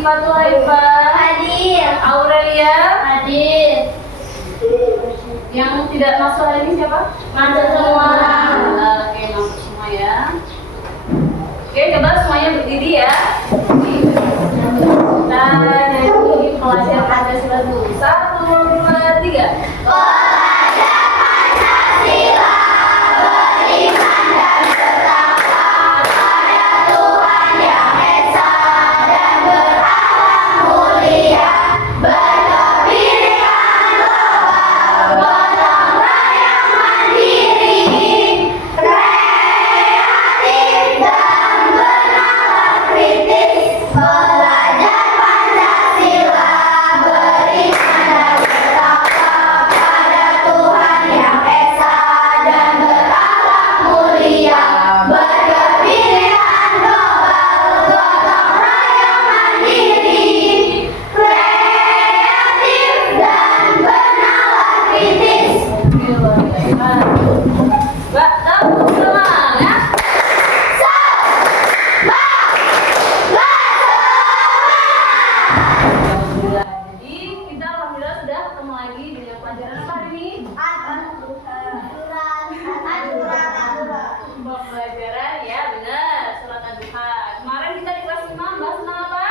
Fatul Haifah. Hadir. Aurelia. Hadir. Yang tidak masuk hari ini siapa? Masuk semua. Oke, masuk semua ya. Oke, coba semuanya berdiri ya. Kita nyanyi pelajar Pancasila dulu. 1, 2, 3. Pelajar Pancasila beriman dan bertakwa pada Tuhan Yang Esa dan berakhlak mulia, berkebinekaan global, gotong royong mandiri, kreatif dan bernalar kritis. Pelajar Pancasila beriman dan bertakwa pada Tuhan Yang Esa dan berakhlak mulia, berkebinekaan global, gotong royong mandiri, kreatif dan bernalar kritis. Mbak, tahu semangat. Alhamdulillah. Jadi kita alhamdulillah sudah ketemu lagi dengan pelajaran apa hari ini? Pembelajaran ya benar, surat Ad-Duha. Kemarin kita di kelas 5 bahas tentang apa?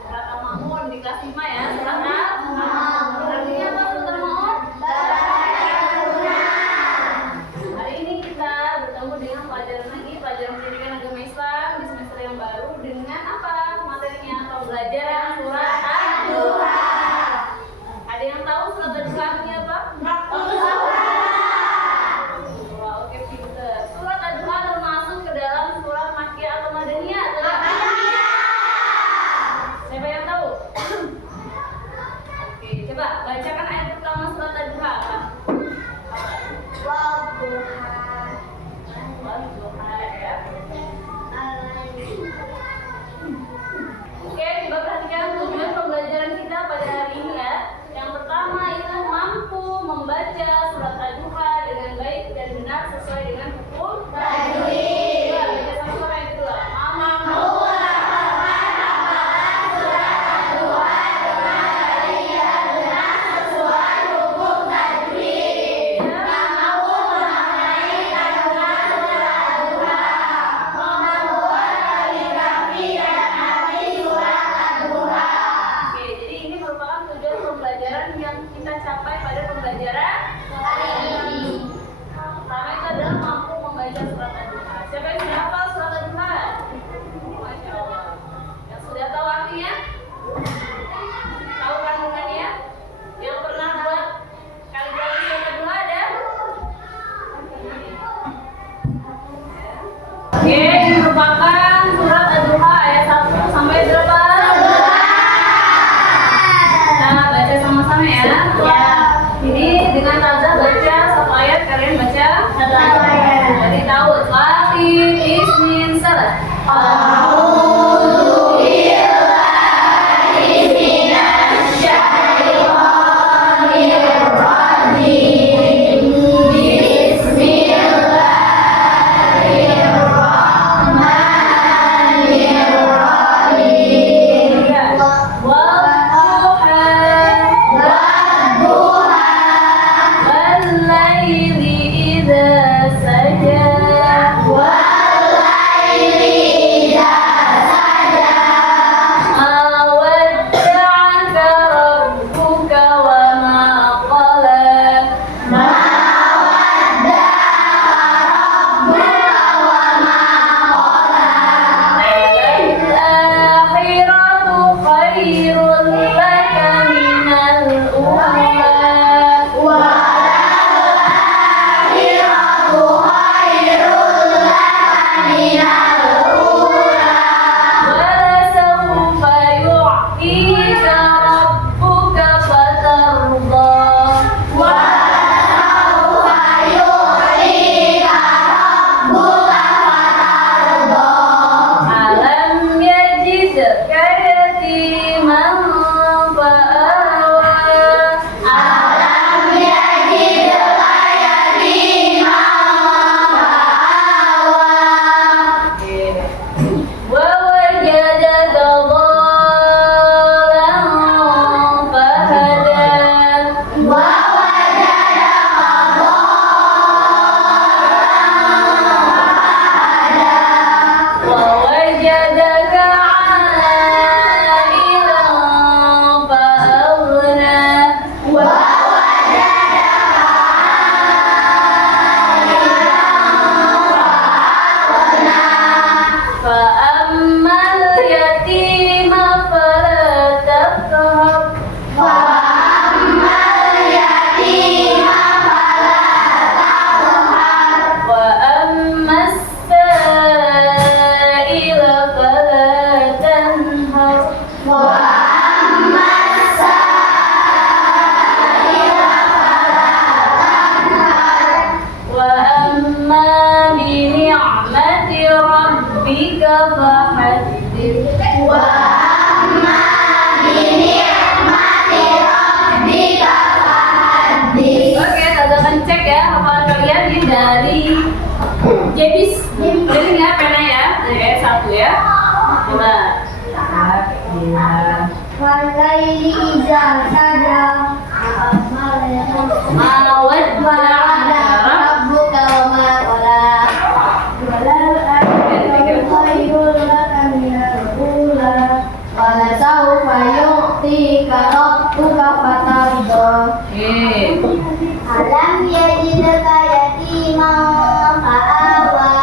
Surat Al-Ma'un di kelas 5 ya, surat Al-Ma'un. Artinya apa surat Al-Ma'un? Hari ini kita bertemu dengan pelajaran lagi, pelajaran pendidikan agama Islam di semester yang baru dengan apa materinya? Pembelajaran surat Ad-Duha. Ada yang tahu surat Ad-Duha artinya apa? Wah, oke pinter. Surat Ad-Duha termasuk ke dalam surat Makkiyah atau Madaniyah? Siapa yang tahu? Oke, coba bacakan ayat pertama surat Ad-Duha apa? Wadduha ya. Oke, coba perhatikan tujuan pembelajaran kita pada hari ini ya. Yang pertama itu mampu membaca surat Ad-Duha dengan baik dan benar sesuai dengan hukum tajwid. Coba baca sama-sama yang kedua. Mampu Oke, jadi ini merupakan tujuan pembelajaran yang kita capai pada pembelajaran hari ini. Pertama itu adalah mampu membaca surat Ad-Duha. Siapa yang sudah hafal surat Ad-Duha? Masya Allah. Yang sudah tahu artinya? Tahu kandungannya? Yang pernah buat kaligrafi surat Ad-Duha ada? Oke, ini merupakan surat Ad-Duha ayat 1 sampai 8. Nah, baca sama-sama ya. Jadi dengan Taza baca satu ayat, kalian baca satu ayat. Jadi tahu. Fatih, Ismin, Salat. A'udzu billahi minasy syaithanir rajim. Bismillahirrahmanirrahim. Wadduha, Wadduha wal-laili idza saja. wal laili idza laili idza saja Ma wadda'aka rabbuka wa ma qala walal akhiratu khairul laka minal ula wa la sawfa yu'tika rabbuka fatarda. Alam yajidka yatiman fa'awa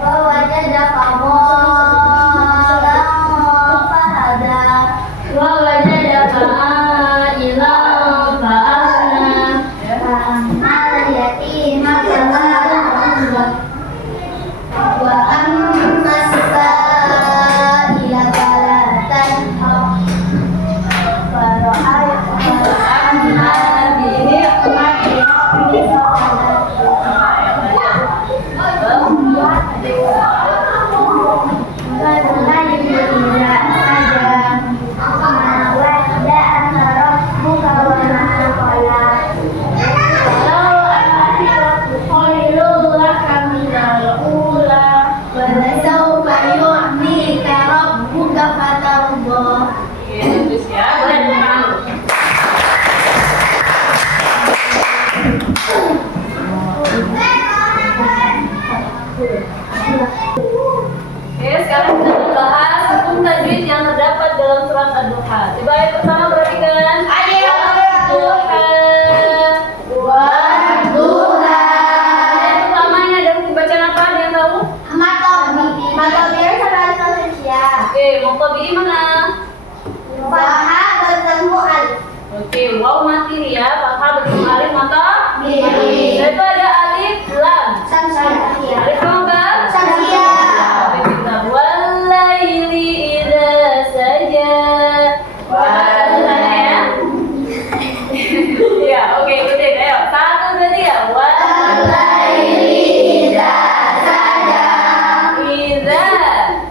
wa wajadaka dhallan fahada wa wajadaka a'ilan fa'aghna fa ammal yatima fala taqhar wa ammas sa'ila fala tanhar wa ra'ayta anna bihi sekarang kita membahas hukum tajwid yang terdapat dalam surat Ad-Duha. Coba yang pertama perhatikan. Ad-Duha. Wadduha. Yang pertamanya dan bacaan apa? Ada yang tahu? Matobir sama Indonesia. Oke, Muqtabi mana? Faha bertemu alif. Oke, waw materi ya. Fathah bertemu alif mata. Miri. Itu ada alif lam. Samsia. Alif apa? Samsia. Walaili idza saja. Ya, oke, ikutin. Ayo, 1, 2, 3. Walaili idza saja. Idza.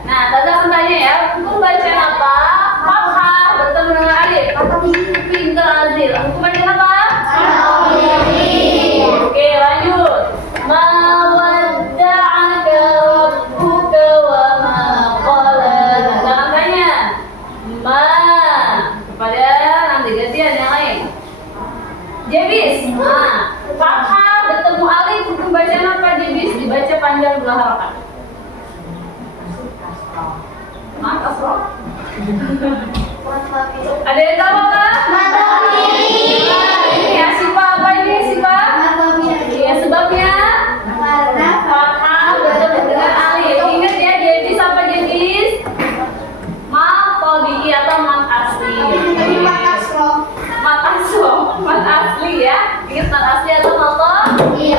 Nah, Tata akan tanya ya, hukum bacaan apa? Fathah bertemu dengan alif. Pintar Azil. Hukum bacaan apa? Oke, lanjut. Ma wadda'aka rabbuka wa ma qala. Nah, jangan tanya. Ma kepada nanti gantian yang lain. Jebis. Nah, fathah bertemu alif hukum bacaan apa jebis? Dibaca panjang 2 harakat. Mat asroh. Ada yang tahu apa? Ya, siapa apa ini siapa? Ya, sebabnya fathah bertemu dengan alif. Ingat ya, jebis apa jebis? Mat tabi'i atau mat asli. Mat asli ya. Ingat mat asli atau mat tabi'i.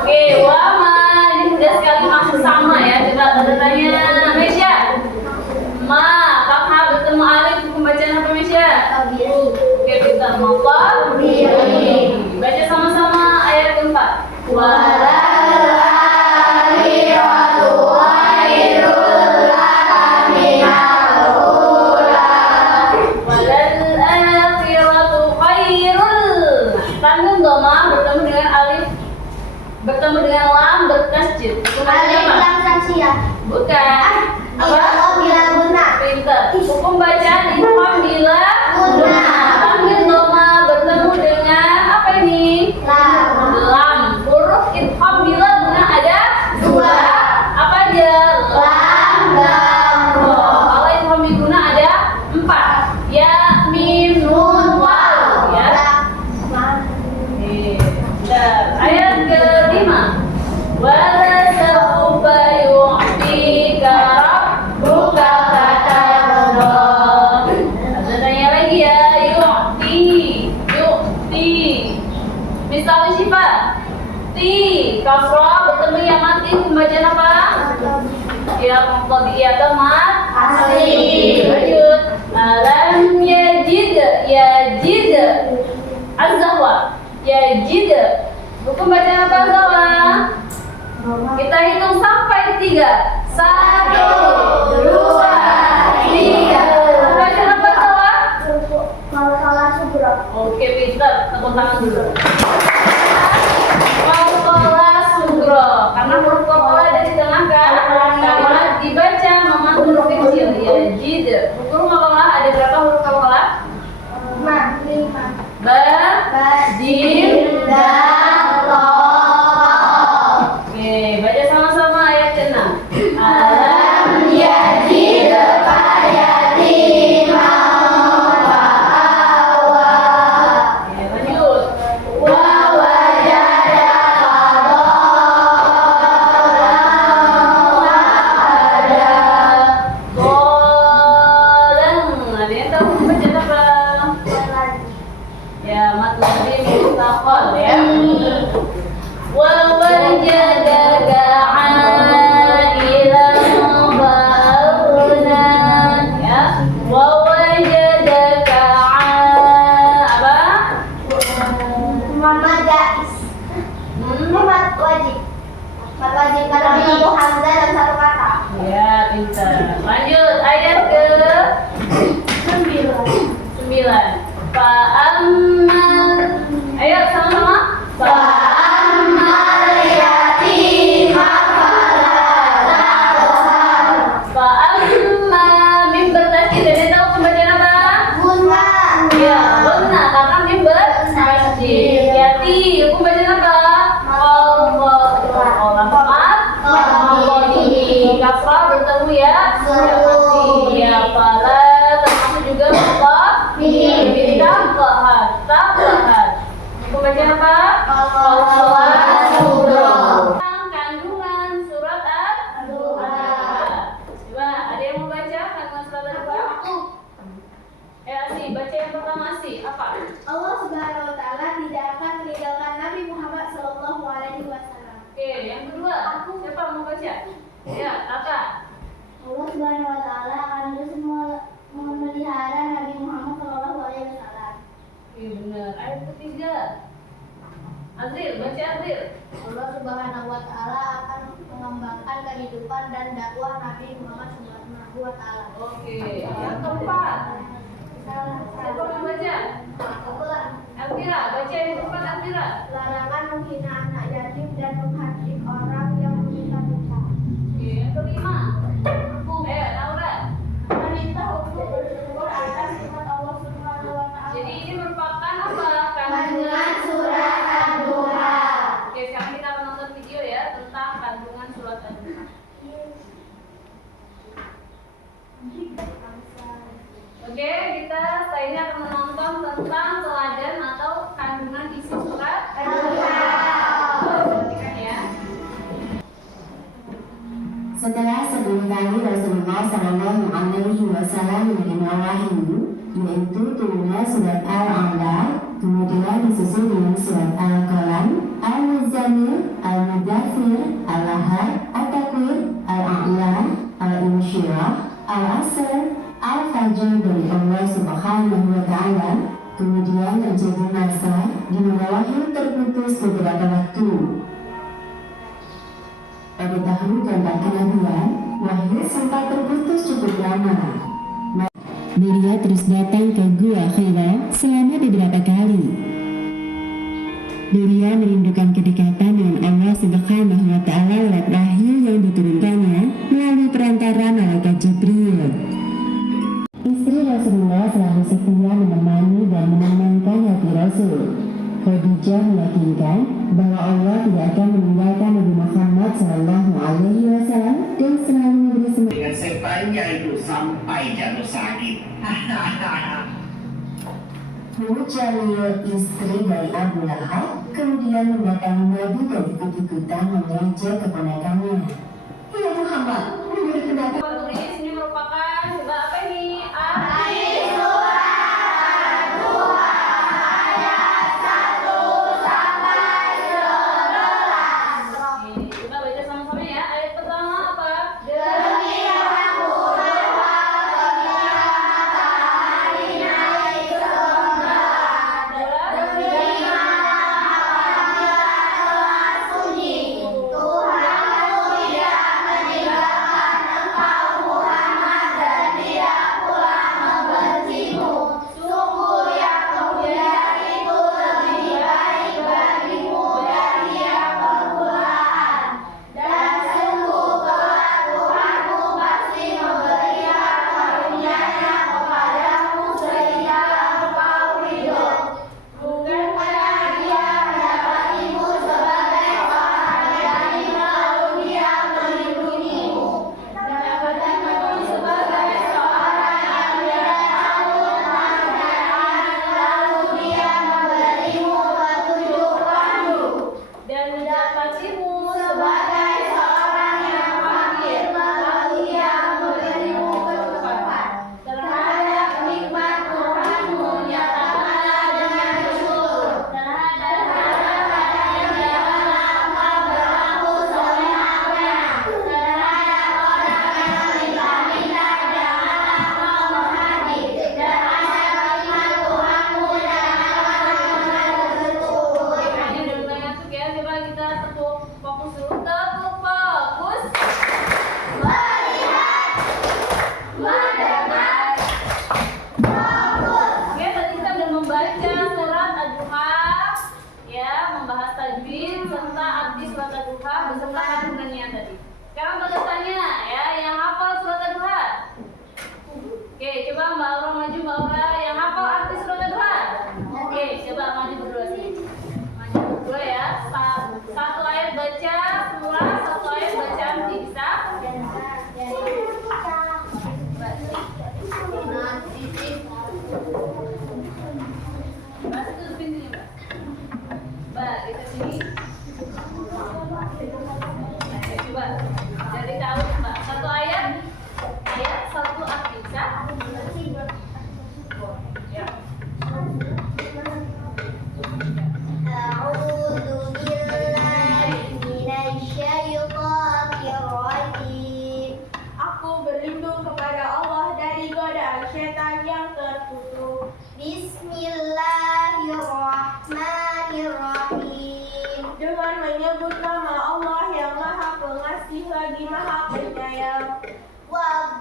Oke, wama ini mudah sekali masih sama ya. Coba tanda tanya Mesya. Ma fathah bertemu alif hukum bacaan apa Mesya? Oke, kita mafal. Baca sama-sama ayat keempat. Walal akhiratu khairul laka minal ula. Walal akhiratu khairul. Tanggung doma bertemu dengan alif, bertemu dengan lam bertasjid. Hukum bacaan apa? Bukan. Pintar. Hukum bacaan idgham bila guna. Tanggung doma bertemu dengan apa ini? Lam. Huruf idgham bila guna ada 2. Apa aja? Lam, lam, ro. Kalau idgham bila guna ada 4. Ya, mim, nun, waw. Ya. Ayat ke-5. Wala sawfa yu'tika rabbuka fatarda. Ada tanya lagi ya, yu'ti. Misalnya Syifa. Ti, kasrah bertemu yang mati pembacaan apa? Ya, muqtabi atau mat asli. Lanjut. Alam yajid az-zahwa. Yajid. Hukum bacaan apa Zahwa? Kita hitung sampai 3. 1, 2, 3. Bacaan apa Zahwa? Oke, pintar. Tepuk tangan dulu. Qalqalah sugro. Karena huruf qalqalah ada di tengah kan? Kalau dibaca memakai huruf kecil. Yajid. Hukum qalqalah ada berapa huruf qalqalah? Qal ya. Wa wajadaka 'ailan faghna ya. Wa wajadaka apa? Muhammad Jais. Muhammad wajib. Muhammad wajib karena menyentuh hamzah dan satu kata. Ya, pintar. Lanjut ayat ke 9. Fa'ammal. Ayo sama-sama. Fa'ammal yatima fala taqhar. Fa'amma mim bertasydid. Jadi tahu pembacaan apa? Bunga. Ya, benar karena mim bertasydid. Yati, hukum bacaan apa? Kasrah bertemu ya. Ya, fala termasuk juga Allah. Ini tambahan. Hukum bacaan apa? Kandungan surat Ad-Duha. Coba, ada yang mau baca kandungan surat Ad-Duha? Asi, baca yang pertama Asi. Apa? Allah Subhanahu wa taala tidak akan meninggalkan Nabi Muhammad sallallahu alaihi wasallam. Oke, yang kedua. Siapa mau baca? Ya, Tata. Allah Subhanahu wa taala akan terus memelihara Nabi Muhammad sallallahu alaihi wasallam. Oke, benar. Ayat ketiga. Azril, baca Azril. Allah Subhanahu wa taala akan mengembangkan kehidupan dan dakwah Nabi Muhammad Subhanahu wa taala. Oke, yang keempat. Siapa mau baca? Elvira, baca yang keempat Elvira. Larangan menghina anak yatim dan menghakim orang yang meminta-minta. Oke, yang kelima. Laura. Perintah untuk bersyukur atas nikmat Allah Subhanahu wa taala. Jadi ini merupakan apa? Kandungan surat Ad-Duha. Oke, sekarang kita akan nonton video ya tentang kandungan surat Ad-Duha. Oke, kita setelah ini akan menonton tentang teladan atau kandungan isi surat Ad-Duha. Perhatikan ya. Setelah 10 kali Rasulullah Shallallahu Alaihi Wasallam menerima wahyu, yaitu turunnya surat Al-A'la, kemudian disusul dengan surat Al-Qalam, Al-Muzammil, Al-Mudaththir, Al-Lahab, At-Takwir, Al-A'la, Al-Insyirah, Al-Asr, Al-Fajr dari Allah Subhanahu wa taala, kemudian terjadi masa di mana wahyu terputus beberapa waktu. Pada tahun keempat kenabian, wahyu sempat terputus cukup lama. Beliau terus datang ke Gua Hira selama beberapa kali. Beliau merindukan kedekatan dengan Allah Subhanahu wa taala lewat wahyu yang diturunkannya melalui perantara malaikat Jibril. Istri Rasulullah selalu setia menemani dan menenangkan hati Rasul. Khadijah meyakinkan bahwa Allah tidak akan meninggalkan Nabi Muhammad Sallallahu Alaihi Wasallam dan selalu memberi semangat dengan sepanjang itu sampai jatuh sakit. Mujalil, istri dari Abu Lahab, kemudian mendatangi Nabi dan ikut-ikutan mengejek keponakannya. Ya Muhammad, menurut pendapat Tulis ini merupakan coba apa ini? Coba baca sama-sama ya. Ayat pertama apa? Demi aku matahari naik sebelah. Demi sunyi Tuhanmu tidak meninggalkan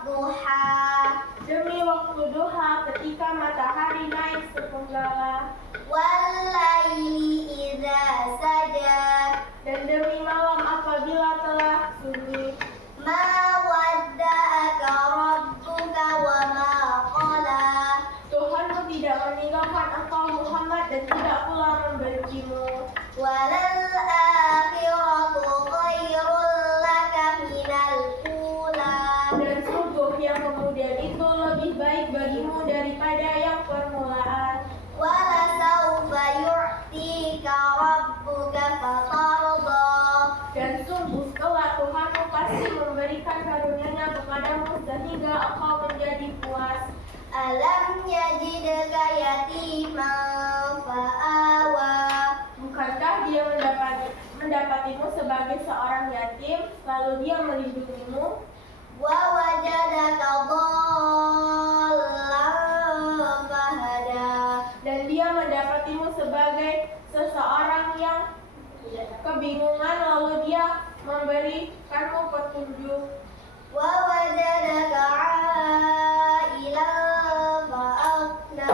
wadduha. Demi waktu duha ketika matahari naik sepenggalah. Wallaili idza saja. Dan demi malam apabila telah sunyi. Ma wadda'aka rabbuka wa ma qala. Tuhanmu tidak meninggalkan engkau Muhammad dan tidak pula membencimu. Walal akhiratu khairul laka minal ula. Dan sungguh yang kemudian itu lebih baik bagimu daripada yang permulaan. Wala sawfa yu'tika rabbuka fatarda. Dan sungguh kelak Tuhanmu pasti memberikan karunia-Nya kepadamu sehingga engkau menjadi puas. Alam yajidka yatiman fa'awa. Bukankah dia mendapatimu sebagai seorang yatim, lalu dia melindungimu? Wa wajadaka dhallan fahada. Dan dia mendapatimu sebagai seseorang yang kebingungan, lalu dia memberikanmu petunjuk. Wa wajadaka 'ailan fa'agna.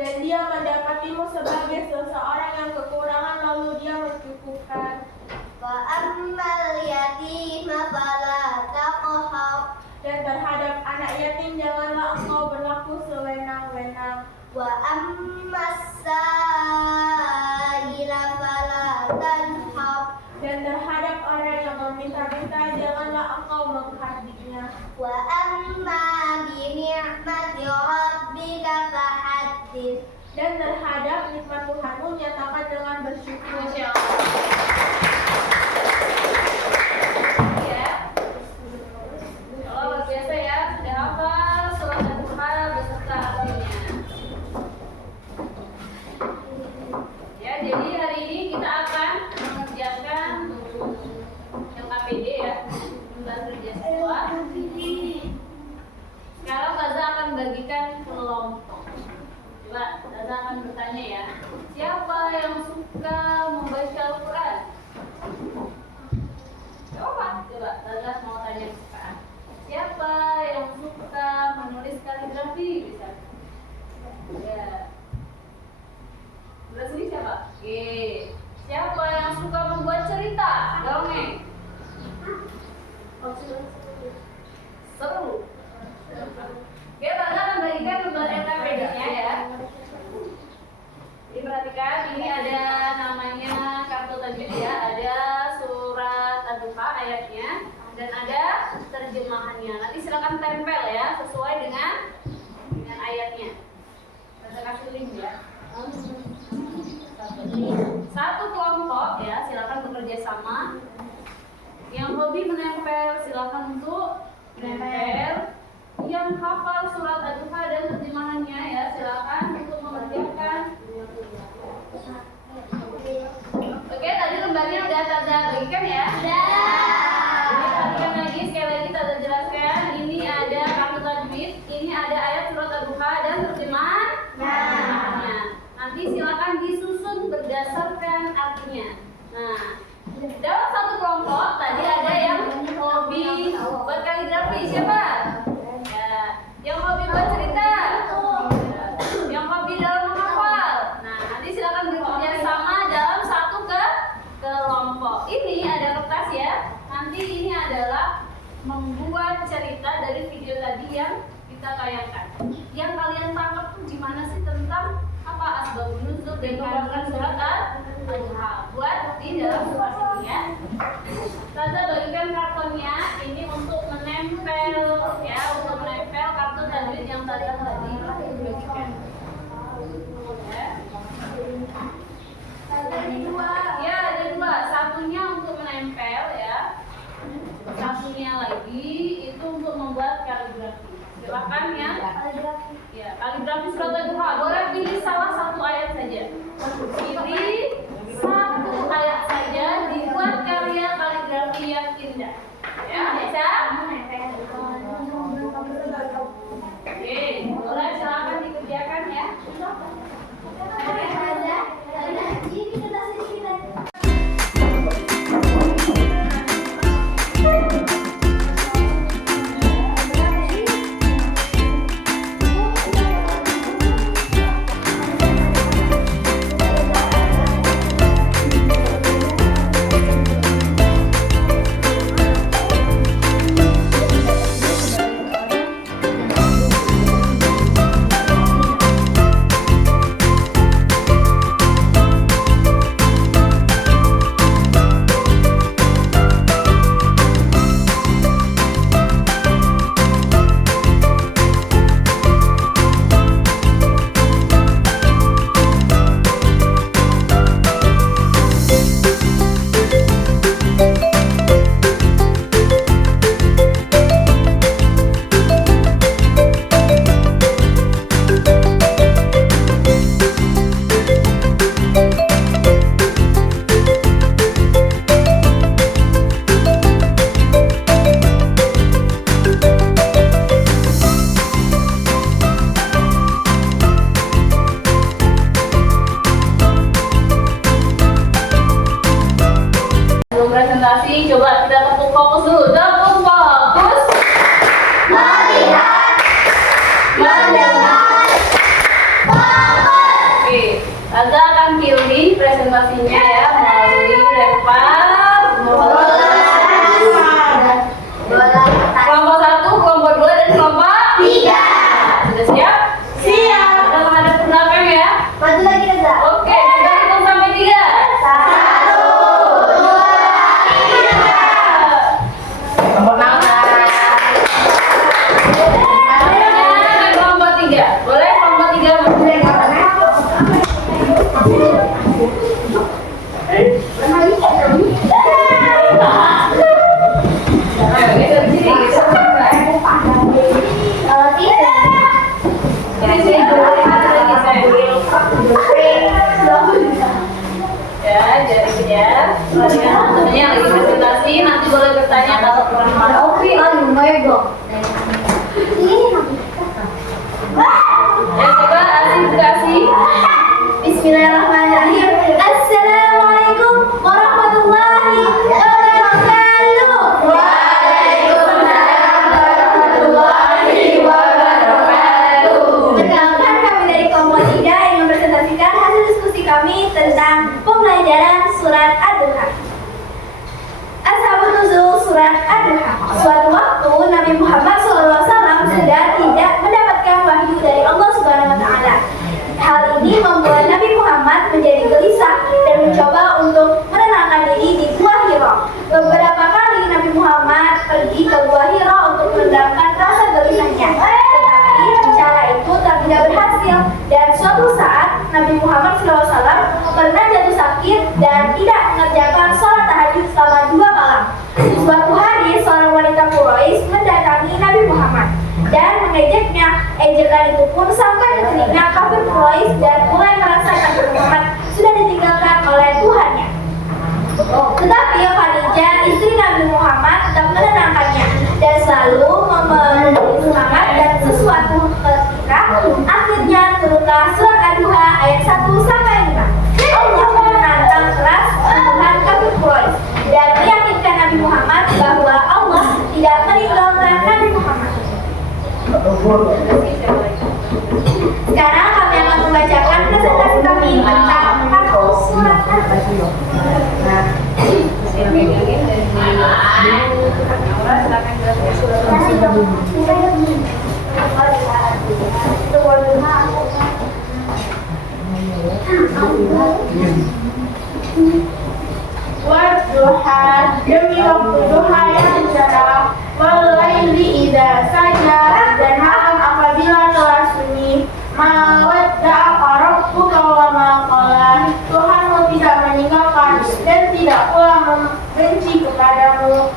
Dan dia mendapatimu sebagai seseorang yang kekurangan, lalu dia mencukupkan. Fa ammal yatima fala taqhar. Dan terhadap anak yatim janganlah engkau berlaku sewenang-wenang. Wa ammas sa'ila fala tanhar. Dan terhadap orang yang meminta-minta janganlah engkau menghardiknya. Wa amma bi ni'mati rabbika fahaddits. Dan terhadap nikmat Tuhanmu nyatakan dengan bersyukur. Ya. Kalau luar biasa ya, sudah hafal surat Al-Duha beserta artinya. Ya, jadi hari ini kita akan mengerjakan yang KPD ya, tugas kerja siswa. Sekarang Taza akan bagikan kelompok. Coba Taza akan bertanya ya, siapa yang suka membaca Al-Quran? Coba Taza mau tanya sekarang. Siapa yang suka menulis kaligrafi bisa? Ya. Beras ini siapa? Oke. Siapa yang suka membuat cerita? Dongeng. Seru. Oke, Taza akan bagikan lembar LKPD-nya ya. Jadi perhatikan, ini ada namanya kartu tajwid ya, ada surat Ad-Duha ayatnya dan ada terjemahannya. Nanti silakan tempel ya sesuai dengan ayatnya. Saya kasih link ya. Satu kelompok ya, silakan bekerja sama. Yang hobi menempel silakan untuk menempel. Yang hafal surat Ad-Duha dan terjemahannya ya, silakan untuk mengerjakan. Oke, tadi lembarnya udah Taza bagikan ya? Jadi perhatikan lagi, sekali lagi Taza jelaskan. Ini ada kartu tajwid, ini ada ayat surat Ad-Duha dan terjemahannya. Nanti silakan disusun berdasarkan artinya. Nah, dalam satu kelompok tadi ada yang hobi buat kaligrafi, siapa? Ya, yang hobi buat cerita, yang hobi dalam menghafal. Nah, nanti silakan bekerja sama dalam satu kelompok. Ini ada kertas ya. Nanti ini adalah membuat cerita dari video tadi yang kita tayangkan. Yang kalian tangkap tuh gimana sih tentang apa asbabun nuzul dan pembahasan surat Al-Duha buat di dalam surat ini ya. Taza bagikan kartonnya ini untuk menempel ya, untuk menempel kartu tajwid yang Taza tadi bagikan. Ya, ada dua. Satunya untuk menempel ya. Satunya lagi itu untuk membuat kaligrafi. Silakan ya. Ya, kaligrafi surat Al-Duha. Boleh pilih salah satu ayat saja. Pilih satu ayat saja, dibuat karya kaligrafi yang indah. Ya, bisa? Oke, boleh silakan dikerjakan ya. Aza akan pilih presentasinya ya melalui lempar bola. Kelompok 1, kelompok 2, dan kelompok 3. Sudah siap? Siap. Kita menghadap ke belakang ya. Maju lagi Reza. Oke, kita hitung sampai 3. 1, 2, 3. Kelompok 3. Boleh kelompok 3 ya, jadi ya. Temennya lagi presentasi, nanti boleh bertanya atau pertanyaan. Oke, Ya, coba kasih. Bismillahirrahmanirrahim. Assalamualaikum warahmatullahi wabarakatuh. Waalaikumsalam warahmatullahi wabarakatuh. Perkenalkan, kami dari kelompok 3 yang mempresentasikan hasil diskusi kami tentang pembelajaran surat Ad-Duha. Ashabun nuzul surat Ad-Duha. Suatu waktu Nabi Muhammad SAW sudah tidak mendapatkan wahyu dari Allah Subhanahu wa Ta'ala. Hal ini membuat Nabi Muhammad menjadi gelisah dan mencoba untuk menenangkan diri di Gua Hira. Beberapa kali Nabi Muhammad pergi ke Gua Hira untuk meredamkan rasa gelisahnya. Tetapi cara itu tidak berhasil, dan suatu saat Nabi Muhammad SAW pernah jatuh sakit dan tidak mengerjakan sholat tahajud selama 2 malam. Suatu hari seorang wanita Quraisy mendatangi Nabi Muhammad dan mengejeknya. Ejekan itu pun sampai ke telinga kafir Quraisy dan mulai merasa Nabi Muhammad sudah ditinggalkan oleh Tuhannya. Tetapi Khadijah, istri Nabi Muhammad, tetap menenangkannya dan selalu memberi semangat, dan sesuatu ketika akhirnya turunlah surat Ad-Duha ayat 1-5. Allah menantang keras Tuhan kafir Quraisy dan meyakinkan Nabi Muhammad bahwa Allah tidak meninggalkan Nabi Muhammad. Sekarang kami akan membacakan presentasi kami tentang surat Ad-Duha. Wadduha, demi waktu duha yang cerah, walaili idza saja, dan malam apabila telah sunyi. Ma wadda'aka rabbuka wa ma qala, Tuhanmu tidak meninggalkan dan tidak pula membenci kepadamu.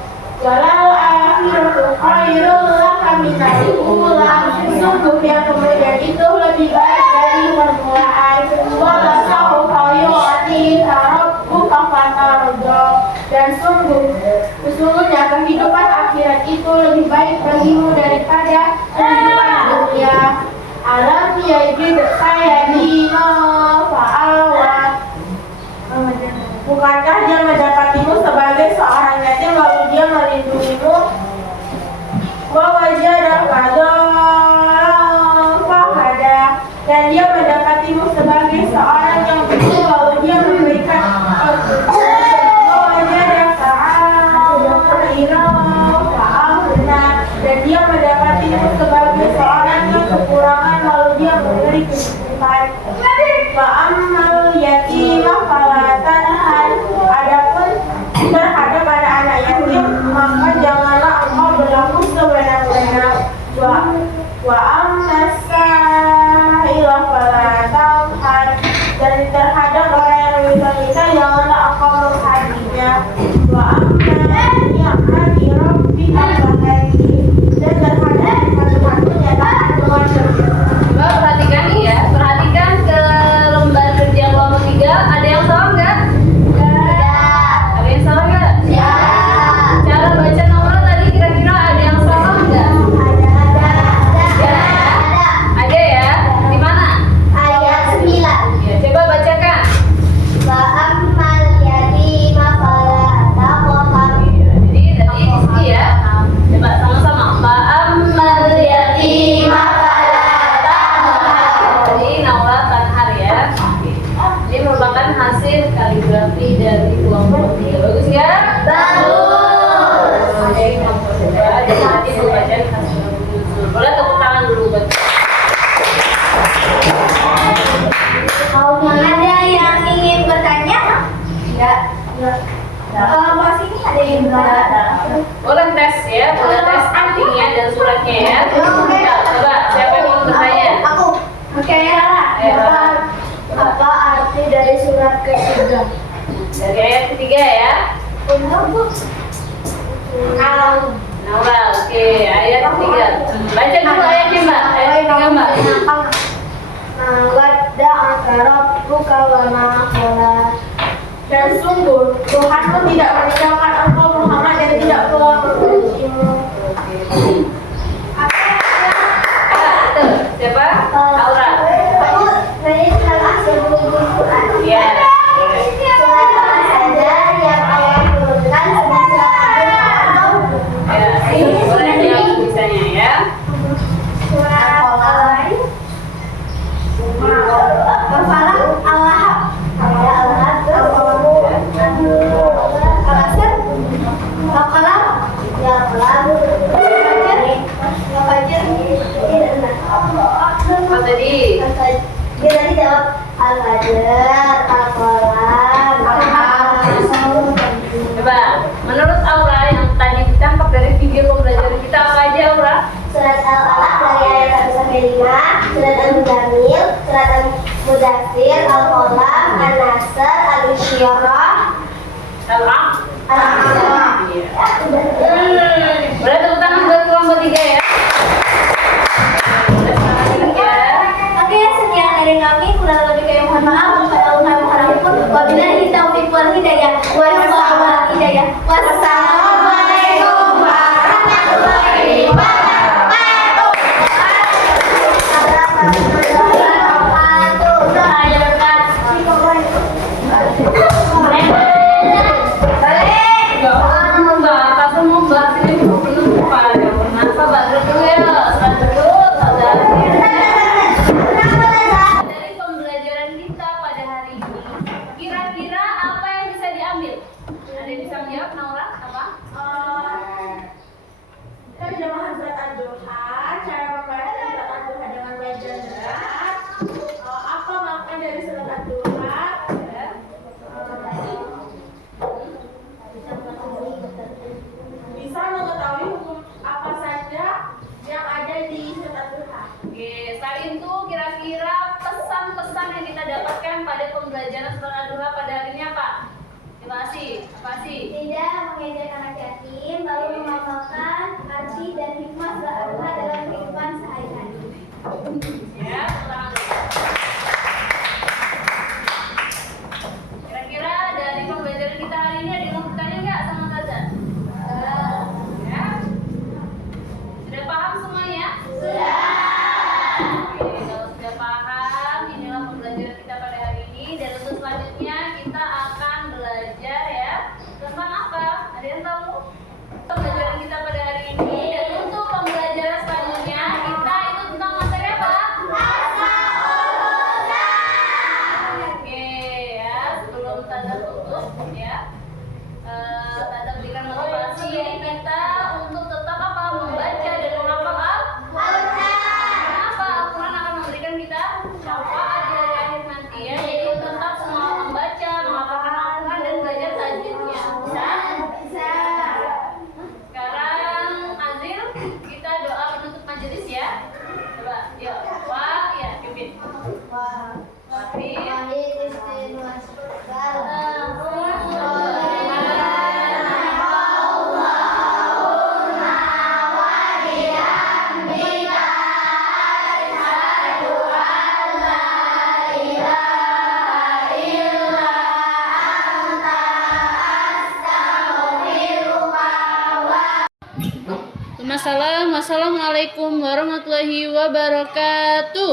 Walal akhiratu khairul laka minal ula, sungguh yang kemudian itu lebih baik dari permulaan. Wala sawfa yu'tika rabbuka fatarda, dan sesungguhnya kehidupan akhirat itu lebih baik bagimu daripada kehidupan dunia. Alam yajid sayadina fa'awat, bukankah dia mendapatimu sebagai seorang yatim lalu dia melindungimu? Wa wajadaka dhallan fahada, dan dia mendapatimu sebagai seorang yang bingung lalu dia memberikan petunjuk. Wa wajadaka a'ilan fa'aghna, dan dia mendapatimu sebagai seorang yang kekurangan lalu dia memberi kecukupan. Wa ammal yatima fala tanhar, adapun terhadap anak-anak yatim maka janganlah engkau berlaku sebenar-benar. Wa ammas sa'ila fala tanhar, dan terhadap orang yang meminta janganlah engkau menghadiahnya. Wa amma ni'mati rabbika fahadith, dan terhadap satu-satunya taat dengan bersyukur. Coba perhatikan nih ya, perhatikan ke lembar kerja kelompok 3. Ada yang salah nggak? Ada yang salah nggak? Cara baca nomor tadi kira-kira ada yang salah nggak? Ada ya? Di mana? Ayat 9. Ya, coba bacakan Ya, udah tes artinya dan suratnya ya. Ya, coba siapa yang mau bertanya? Aku. Oke, Rara. Apa arti dari surat ketiga? Dari ayat ketiga ya. Naura, oke, ayat ketiga. Baca dulu ayatnya Mbak. Ayat ketiga Mbak. Wadda'aka rabbuka wa ma qala. Dan sungguh Tuhanmu tidak meninggalkan engkau Muhammad dan tidak keluar membencimu. Tuh, siapa? Aura. Aku dari salah sebelum Quran. Iya. Surat apa saja yang Allah turunkan sebelum Ya, boleh jawab bisanya ya. surat Al-Falaq, Al-Lahab, Al-Asr, Al-Qalam, Al-Fajr, Apa tadi? dia tadi jawab Al-Fajr, Al-Qalam, Coba, menurut Aura yang tadi ditangkap dari video pembelajaran kita apa aja Aura? Surat Al-Alaq dari ayat 1 sampai 5, Surat Al-Muzammil, Surat Al-Mudaththir, Al-Qalam, An-Nasr, Al-Insyirah, Al-Aq. Al-A'raf. Iya. Boleh tepuk tangan buat kelompok 3 ya. Oke, sekian dari kami. Kurang lebih kami mohon maaf. Wassalamualaikum warahmatullahi wabarakatuh. Wassalamualaikum warahmatullahi Dari pembelajaran kita pada hari ini, kira-kira apa yang bisa diambil? Ada yang bisa menjawab, Naura? Apa? Kita sudah membahas surat Ad-Duha, cara membaca surat Ad-Duha dengan belajar berat. Apa makna dari surat Ad-Duha? Bisa mengetahui hukum apa saja yang ada di surat Ad-Duha. Oke, selain itu kira-kira pesan-pesan yang kita dapatkan pada pembelajaran surat Ad-Duha pada hari ini apa? Terima kasih. Apa sih? Tidak mengejek anak yatim, lalu mengamalkan arti dan hikmah surat Ad-Duha dalam kehidupan sehari-hari. Ya, ulang. Kira-kira dari pembelajaran kita hari ini ada yang mau bertanya nggak sama Taza? Ya. Sudah paham semuanya? Sudah. Oke, kalau sudah paham, inilah pembelajaran kita pada hari ini. Dan untuk selanjutnya kita akan belajar ya tentang apa? Ada yang tahu? Pembelajaran kita pada hari ini dan untuk pembelajaran selanjutnya kita itu tentang materi apa? Oke ya, sebelum Tanda tutup ya, Tanda berikan motivasi kita untuk tetap apa? Membaca dan menghafal Al-Quran. Kenapa? Al-Quran akan memberikan kita syafaat di hari akhir nanti ya. Jadi tetap semangat membaca, menghafalkan Al-Quran dan belajar tajwidnya. Bisa? Sekarang Azil, kita doa penutup majelis ya. Coba, yuk. Wah, ya, pimpin. Assalamualaikum warahmatullahi wabarakatuh.